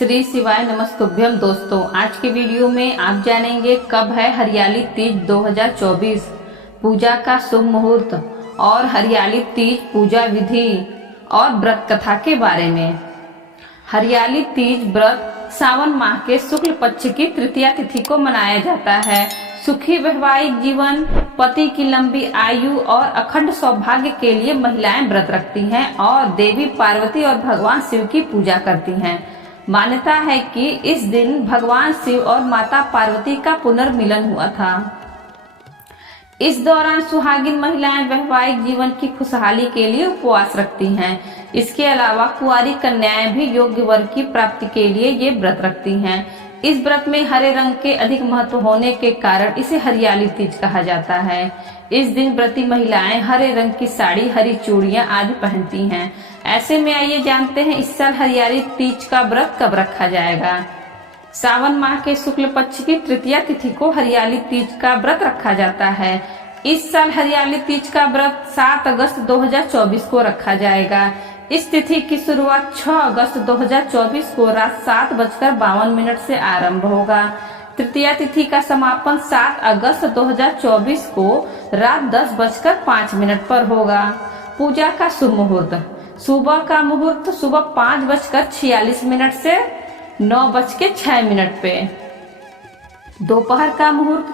श्री शिवाय नमस्तुभ्यम। दोस्तों, आज के वीडियो में आप जानेंगे कब है हरियाली तीज 2024, पूजा का शुभ मुहूर्त और हरियाली तीज पूजा विधि और व्रत कथा के बारे में। हरियाली तीज व्रत सावन माह के शुक्ल पक्ष की तृतीया तिथि को मनाया जाता है। सुखी वैवाहिक जीवन, पति की लंबी आयु और अखंड सौभाग्य के लिए महिलाएं व्रत रखती हैं और देवी पार्वती और भगवान शिव की पूजा करती हैं। मान्यता है कि इस दिन भगवान शिव और माता पार्वती का पुनर्मिलन हुआ था। इस दौरान सुहागिन महिलाएं वैवाहिक जीवन की खुशहाली के लिए उपवास रखती हैं। इसके अलावा कुंवारी कन्याएं भी योग्य वर की प्राप्ति के लिए ये व्रत रखती हैं। इस व्रत में हरे रंग के अधिक महत्व होने के कारण इसे हरियाली तीज कहा जाता है। इस दिन व्रती महिलाएं हरे रंग की साड़ी, हरी चूड़ियां आदि पहनती हैं। ऐसे में आइए जानते हैं इस साल हरियाली तीज का व्रत कब रखा जाएगा। सावन माह के शुक्ल पक्ष की तृतीया तिथि को हरियाली तीज का व्रत रखा जाता है। इस साल हरियाली तीज का व्रत 7 अगस्त 2024 को रखा जाएगा। इस तिथि की शुरुआत 6 अगस्त 2024 को रात 7:52 से आरंभ होगा। तृतीया तिथि का समापन 7 अगस्त 2024 को रात 10:05 पर होगा। पूजा का शुभ मुहूर्त। सुबह का मुहूर्त सुबह 5:46 से 9:06 पे। दोपहर का मुहूर्त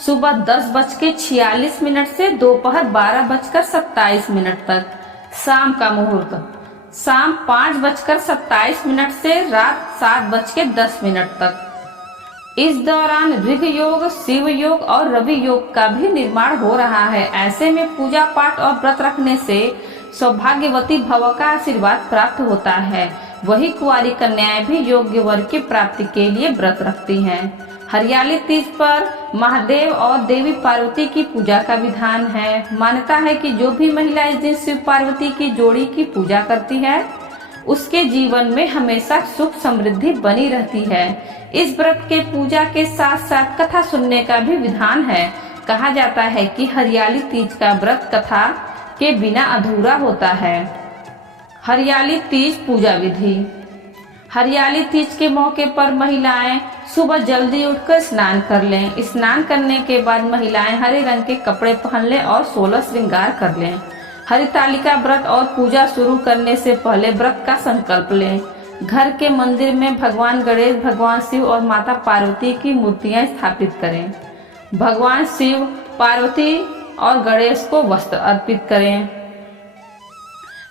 सुबह 10:46 से दोपहर 12:27 तक। शाम का मुहूर्त शाम 5:27 से रात 7:10 तक। इस दौरान ऋग योग, शिव योग और रवि योग का भी निर्माण हो रहा है। ऐसे में पूजा पाठ और व्रत रखने से सौभाग्यवती भव का आशीर्वाद प्राप्त होता है। वही कुंवारी कन्याएं भी योग्य वर की प्राप्ति के लिए व्रत रखती हैं। हरियाली तीज पर महादेव और देवी पार्वती की पूजा का विधान है। मान्यता है कि जो भी महिला इस दिन शिव पार्वती की जोड़ी की पूजा करती है उसके जीवन में हमेशा सुख समृद्धि बनी रहती है। इस व्रत के पूजा के साथ साथ कथा सुनने का भी विधान है। कहा जाता है कि हरियाली तीज का व्रत कथा के बिना अधूरा होता है। हरियाली तीज पूजा विधि। हरियाली तीज के मौके पर महिलाएं सुबह जल्दी उठकर स्नान कर लें। स्नान करने के बाद महिलाएं हरे रंग के कपड़े पहन लें और 16 श्रृंगार कर लें। हरितालिका व्रत और पूजा शुरू करने से पहले व्रत का संकल्प लें। घर के मंदिर में भगवान गणेश, भगवान शिव और माता पार्वती की मूर्तियां स्थापित करें। भगवान शिव, पार्वती और गणेश को वस्त्र अर्पित करें।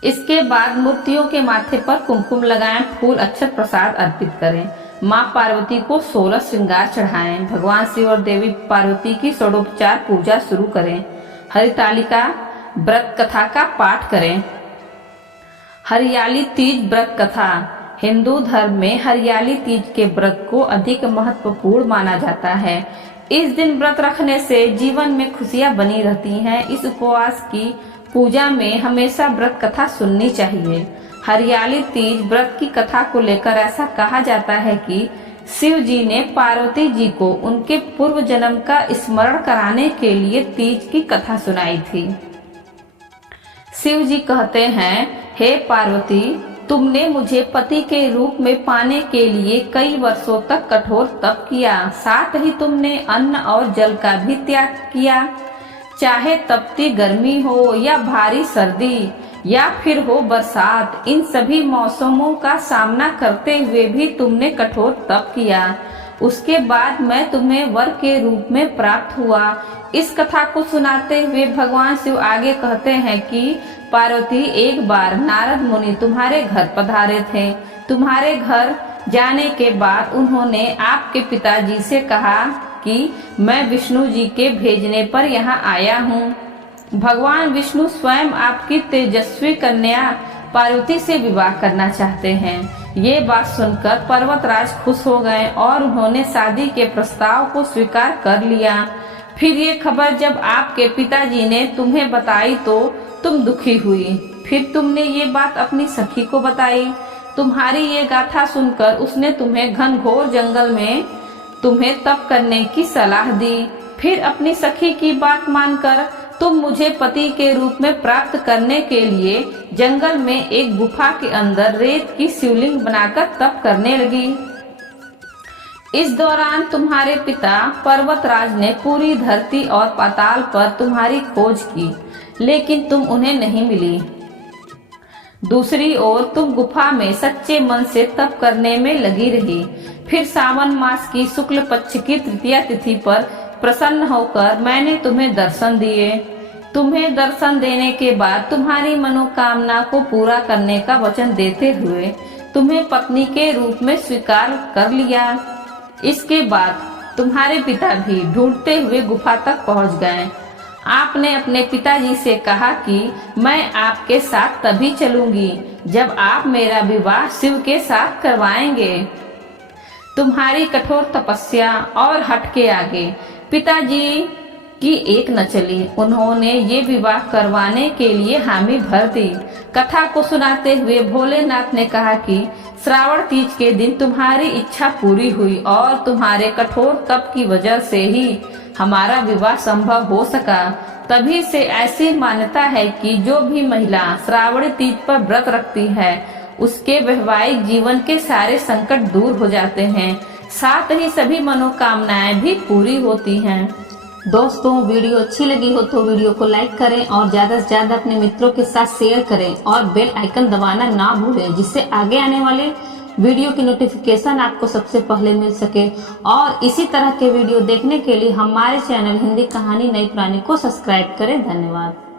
इसके बाद मूर्तियों के माथे पर कुमकुम लगाएं, फूल, अक्षत, प्रसाद अर्पित करें। माँ पार्वती को 16 श्रृंगार चढ़ाएं। भगवान शिव और देवी पार्वती की षोडोपचार पूजा शुरू करें। हरितालिका व्रत कथा का पाठ करें। हरियाली तीज व्रत कथा। हिंदू धर्म में हरियाली तीज के व्रत को अधिक महत्वपूर्ण माना जाता है। इस दिन व्रत रखने से जीवन में खुशियां बनी रहती हैं। इस उपवास की पूजा में हमेशा व्रत कथा सुननी चाहिए। हरियाली तीज व्रत की कथा को लेकर ऐसा कहा जाता है कि शिव जी ने पार्वती जी को उनके पूर्व जन्म का स्मरण कराने के लिए तीज की कथा सुनाई थी। शिव जी कहते हैं, हे पार्वती, तुमने मुझे पति के रूप में पाने के लिए कई वर्षों तक कठोर तप किया। साथ ही तुमने अन्न और जल का भी त्याग किया। चाहे तपती गर्मी हो या भारी सर्दी या फिर हो बरसात, इन सभी मौसमों का सामना करते हुए भी तुमने कठोर तप किया। उसके बाद मैं तुम्हें वर के रूप में प्राप्त हुआ। इस कथा को सुनाते हुए भगवान शिव आगे कहते हैं कि पार्वती, एक बार नारद मुनि तुम्हारे घर पधारे थे। तुम्हारे घर जाने के बाद उन्होंने आपके पिताजी से कहा कि मैं विष्णु जी के भेजने पर यहाँ आया हूँ। भगवान विष्णु स्वयं आपकी तेजस्वी कन्या पार्वती से विवाह करना चाहते हैं। ये बात सुनकर पर्वतराज खुश हो गए और उन्होंने शादी के प्रस्ताव को स्वीकार कर लिया। फिर ये खबर जब आपके पिताजी ने तुम्हें बताई तो तुम दुखी हुई। फिर तुमने ये बात अपनी सखी को बताई। तुम्हारी ये गाथा सुनकर उसने तुम्हें घनघोर जंगल में तुम्हें तप करने की सलाह दी। फिर अपनी सखी की बात मानकर तुम मुझे पति के रूप में प्राप्त करने के लिए जंगल में एक गुफा के अंदर रेत की शिवलिंग बनाकर तप करने लगी। इस दौरान तुम्हारे पिता पर्वतराज ने पूरी धरती और पाताल पर तुम्हारी खोज की, लेकिन तुम उन्हें नहीं मिली। दूसरी ओर तुम गुफा में सच्चे मन से तप करने में लगी रही। फिर सावन मास की शुक्ल पक्ष की तृतीया तिथि पर प्रसन्न होकर मैंने तुम्हें दर्शन दिए। तुम्हें दर्शन देने के बाद तुम्हारी मनोकामना को पूरा करने का वचन देते हुए तुम्हें पत्नी के रूप में स्वीकार कर लिया। इसके बाद तुम्हारे पिता भी ढूंढते हुए गुफा तक पहुंच गए। आपने अपने पिताजी से कहा कि मैं आपके साथ तभी चलूंगी जब आप मेरा विवाह शिव के साथ करवाएंगे। तुम्हारी कठोर तपस्या और हठ के आगे पिताजी की एक न चली। उन्होंने ये विवाह करवाने के लिए हामी भर दी। कथा को सुनाते हुए भोलेनाथ ने कहा कि श्रावण तीज के दिन तुम्हारी इच्छा पूरी हुई और तुम्हारे कठोर तप की वजह से ही हमारा विवाह संभव हो सका। तभी से ऐसी मान्यता है कि जो भी महिला श्रावण तीज पर व्रत रखती है उसके वैवाहिक जीवन के सारे संकट दूर हो जाते हैं, साथ ही सभी मनोकामनाएं भी पूरी होती हैं। दोस्तों, वीडियो अच्छी लगी हो तो वीडियो को लाइक करें और ज्यादा से ज्यादा अपने मित्रों के साथ शेयर करें और बेल आइकन दबाना ना भूलें, जिससे आगे आने वाले वीडियो की नोटिफिकेशन आपको सबसे पहले मिल सके। और इसी तरह के वीडियो देखने के लिए हमारे चैनल हिंदी कहानी नई पुरानी को सब्सक्राइब करें। धन्यवाद।